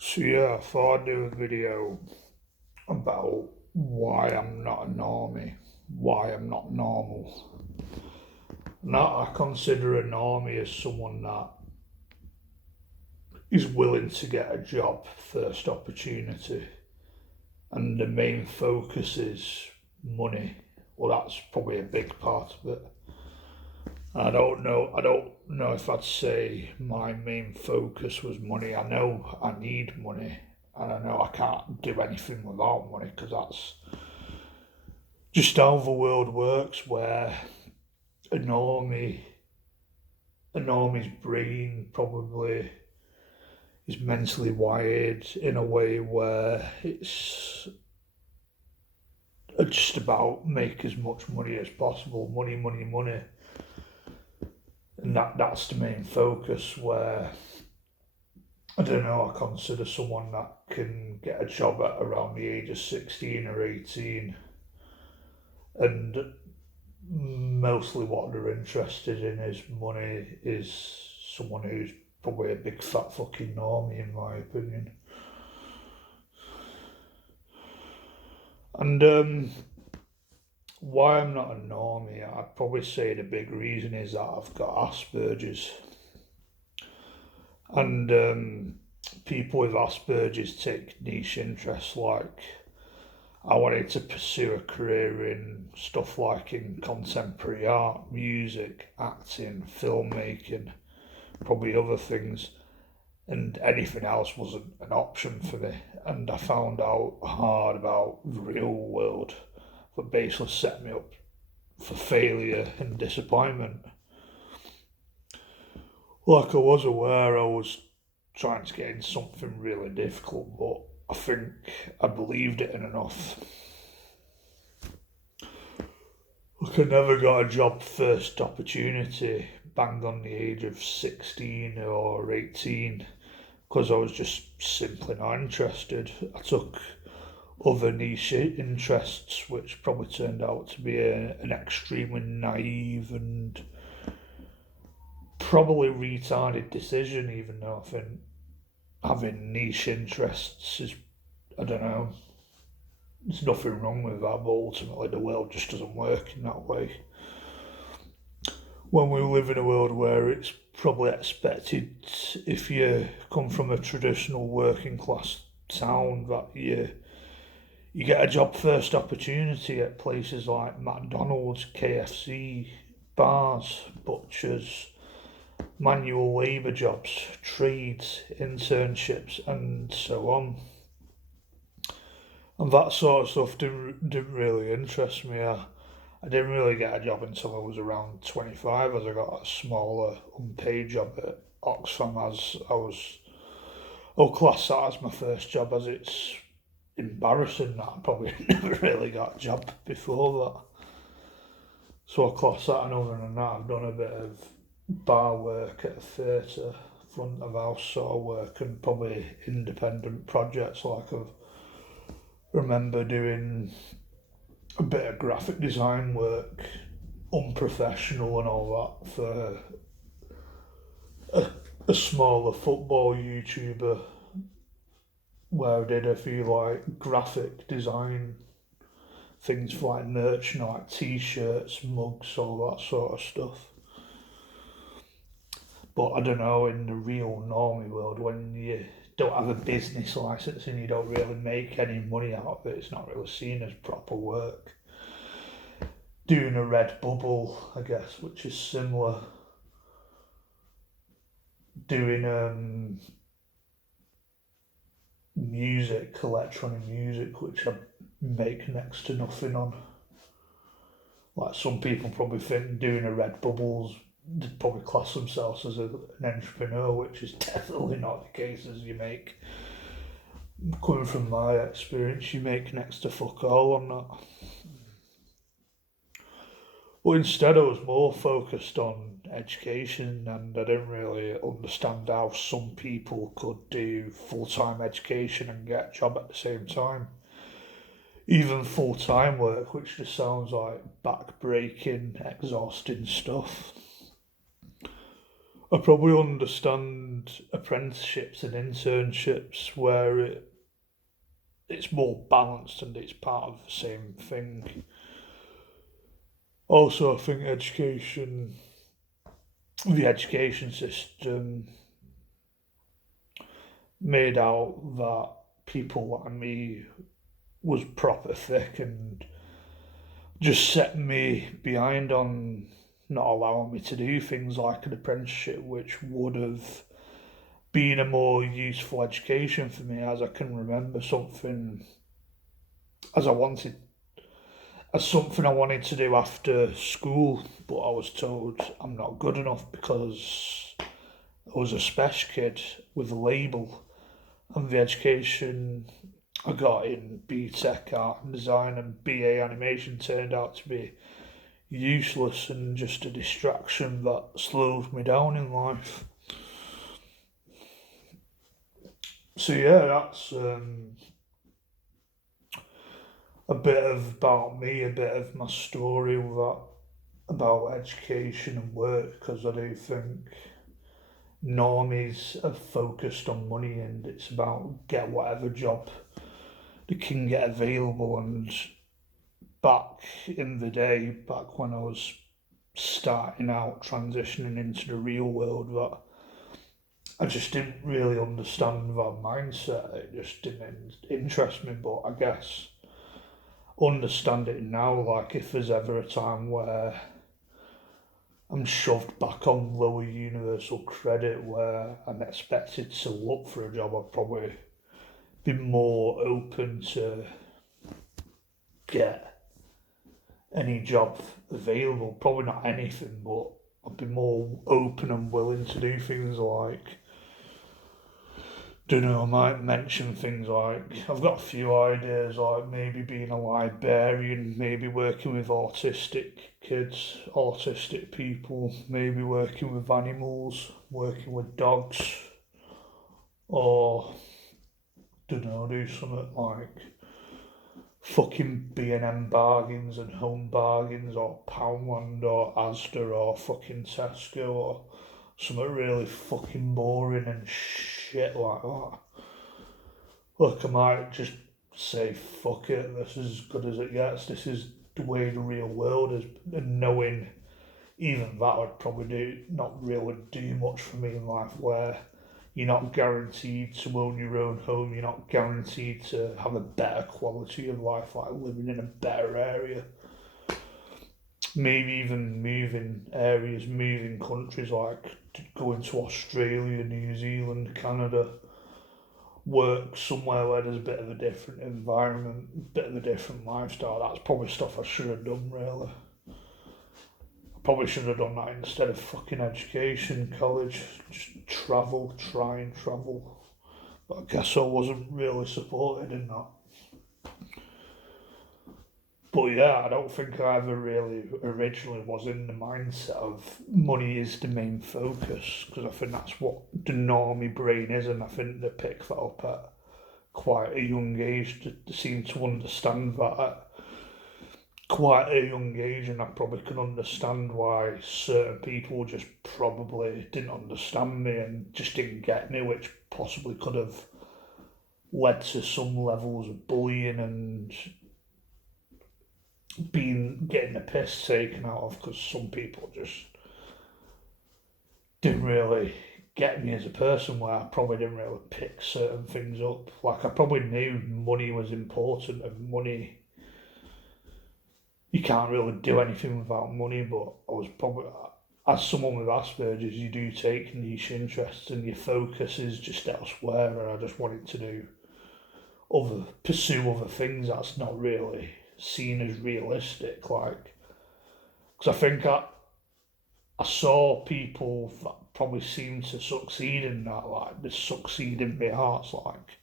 So yeah, I thought I'd do a video about why I'm not a normie, why I'm not normal. Now I consider a normie as someone that is willing to get a job first opportunity, and the main focus is money. Well, that's probably a big part of it. I don't know if I'd say my main focus was money. I know I need money, and I know I can't do anything without money because that's just how the world works. Where a normie, a normie's brain probably is mentally wired in a way where it's just about make as much money as possible, money, money, money, and that's the main focus. Where I don't know, I consider someone that can get a job at around the age of 16 or 18, and mostly what they're interested in is money, is someone who's probably a big fat fucking normie, in my opinion. And why I'm not a normie, I'd probably say the big reason is that I've got Asperger's. And people with Asperger's take niche interests. Like, I wanted to pursue a career in stuff like in contemporary art, music, acting, filmmaking, probably other things, and anything else wasn't an option for me. And I found out hard about the real world that basically set me up for failure and disappointment. Like, I was aware I was trying to get into something really difficult, but I think I believed it in enough. Like, I never got a job first opportunity bang on the age of 16 or 18 because I was just simply not interested. I took other niche interests, which probably turned out to be an extremely naive and probably retarded decision, even though I think having niche interests is, I don't know, there's nothing wrong with that, but ultimately the world just doesn't work in that way. When we live in a world where it's probably expected, if you come from a traditional working class town, that you get a job first opportunity at places like McDonald's, KFC, bars, butchers, manual labour jobs, trades, internships, and so on. And that sort of stuff didn't really interest me. I didn't really get a job until I was around 25, as I got a smaller unpaid job at Oxfam, as I'll class that as my first job, as it's embarrassing that I probably never really got a job before that. So I'll class that, and other than that, I've done a bit of bar work at a theatre, front of house sort of work, and probably independent projects. Like, I remember doing a bit of graphic design work, unprofessional and all that, for a smaller football YouTuber, where I did a few like graphic design things for like merch, you know, like t-shirts, mugs, all that sort of stuff. But I don't know, in the real normie world, when you don't have a business license and you don't really make any money out of it, it's not really seen as proper work. Doing a red bubble, I guess, which is similar. Doing music, electronic music, which I make next to nothing on. Like, some people probably think doing a red bubbles, they'd probably class themselves as an entrepreneur, which is definitely not the case. As you make, coming from my experience, you make next to fuck all on that. But instead, I was more focused on education, and I didn't really understand how some people could do full time education and get a job at the same time. Even full time work, which just sounds like back breaking, exhausting stuff. I probably understand apprenticeships and internships where it's more balanced and it's part of the same thing. Also, I think the education system made out that people like me was proper thick and just set me behind on not allowing me to do things like an apprenticeship, which would have been a more useful education for me, as I can remember something as I wanted as something I wanted to do after school, but I was told I'm not good enough because I was a special kid with a label, and the education I got in BTEC art and design and BA animation turned out to be useless and just a distraction that slowed me down in life. So yeah, that's a bit of about me, a bit of my story with that about education and work, because I do think normies are focused on money and it's about get whatever job they can get available. And back in the day, back when I was starting out, transitioning into the real world, that I just didn't really understand that mindset. It just didn't interest me. But I guess understand it now. Like if there's ever a time where I'm shoved back on lower universal credit where I'm expected to look for a job, I'd probably be more open to get any job available. Probably not anything, but I'd be more open and willing to do things like, don't know, I might mention things like, I've got a few ideas, like maybe being a librarian, maybe working with autistic kids, autistic people, maybe working with animals, working with dogs, or, don't know, do something like fucking B&M bargains and home bargains, or Poundland, or Asda, or fucking Tesco, or something really fucking boring and shit like that. Look, I might just say, fuck it, this is as good as it gets, this is the way the real world is, and knowing even that would probably not really do much for me in life, where you're not guaranteed to own your own home, you're not guaranteed to have a better quality of life, like living in a better area. Maybe even moving areas, moving countries, like going to Australia, New Zealand, Canada, work somewhere where there's a bit of a different environment, a bit of a different lifestyle. That's probably stuff I should have done, really. I probably should have done that instead of fucking education, college. Just travel, try and travel. But I guess I wasn't really supported in that. But yeah, I don't think I ever really originally was in the mindset of money is the main focus, because I think that's what the normie brain is, and I think they pick that up at quite a young age to seem to understand that at quite a young age, and I probably can understand why certain people just probably didn't understand me and just didn't get me, which possibly could have led to some levels of bullying and being getting the piss taken out of, because some people just didn't really get me as a person, where I probably didn't really pick certain things up. Like I probably knew money was important and money, you can't really do anything without money, but I was probably, as someone with Asperger's, you do take niche interests and your focus is just elsewhere, and I just wanted to pursue other things that's not really seen as realistic, like, because I think I saw people that probably seemed to succeed in that, like they succeed in the arts, like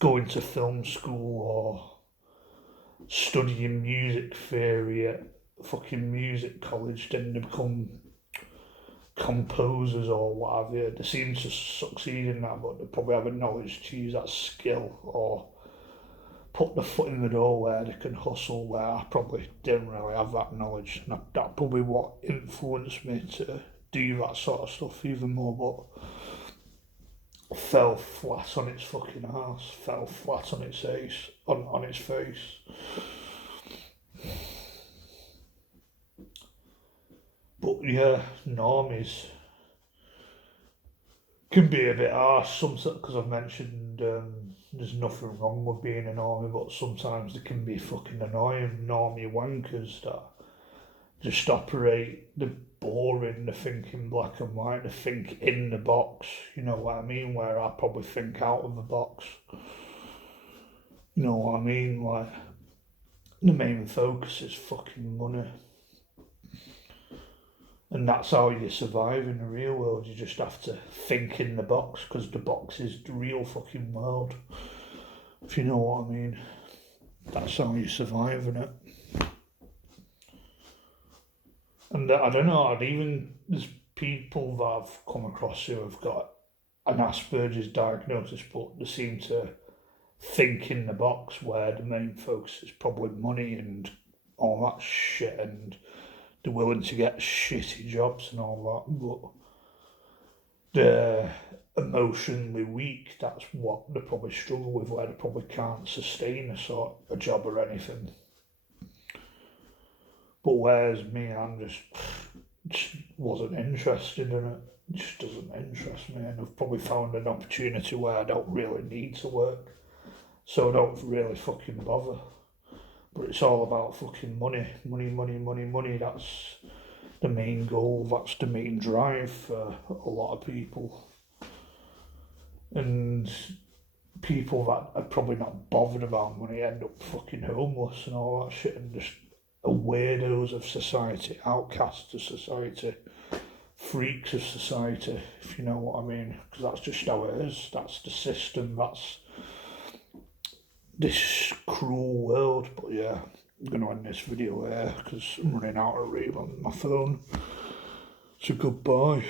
going to film school or studying music theory at fucking music college, then they become composers or what have you. They seem to succeed in that, but they probably have a knowledge to use that skill or put the foot in the door where they can hustle, where I probably didn't really have that knowledge. And that probably what influenced me to do that sort of stuff even more, but fell flat on its fucking ass, fell flat on its face, on its face. But yeah, normies can be a bit harsh, because I've mentioned there's nothing wrong with being a normie, but sometimes they can be fucking annoying normie wankers that just operate the boring, the think in black and white, the think in the box, you know what I mean? Where I probably think out of the box. You know what I mean? Like, the main focus is fucking money. And that's how you survive in the real world. You just have to think in the box, because the box is the real fucking world. If you know what I mean. That's how you survive in it. And I don't know, there's people that I've come across who have got an Asperger's diagnosis, but they seem to think in the box, where the main focus is probably money and all that shit, and they're willing to get shitty jobs and all that, but they're emotionally weak. That's what they probably struggle with, where they probably can't sustain a job or anything. But whereas me, just wasn't interested in it. It just doesn't interest me, and I've probably found an opportunity where I don't really need to work, so I don't really fucking bother. But it's all about fucking money, money, money, money, money. That's the main goal. That's the main drive for a lot of people, and people that are probably not bothered about money end up fucking homeless and all that shit, and just weirdos of society, outcasts of society, freaks of society, if you know what I mean, because that's just how it is. That's the system. That's this cruel world. But yeah, I'm going to end this video here because I'm running out of room on my phone. So goodbye.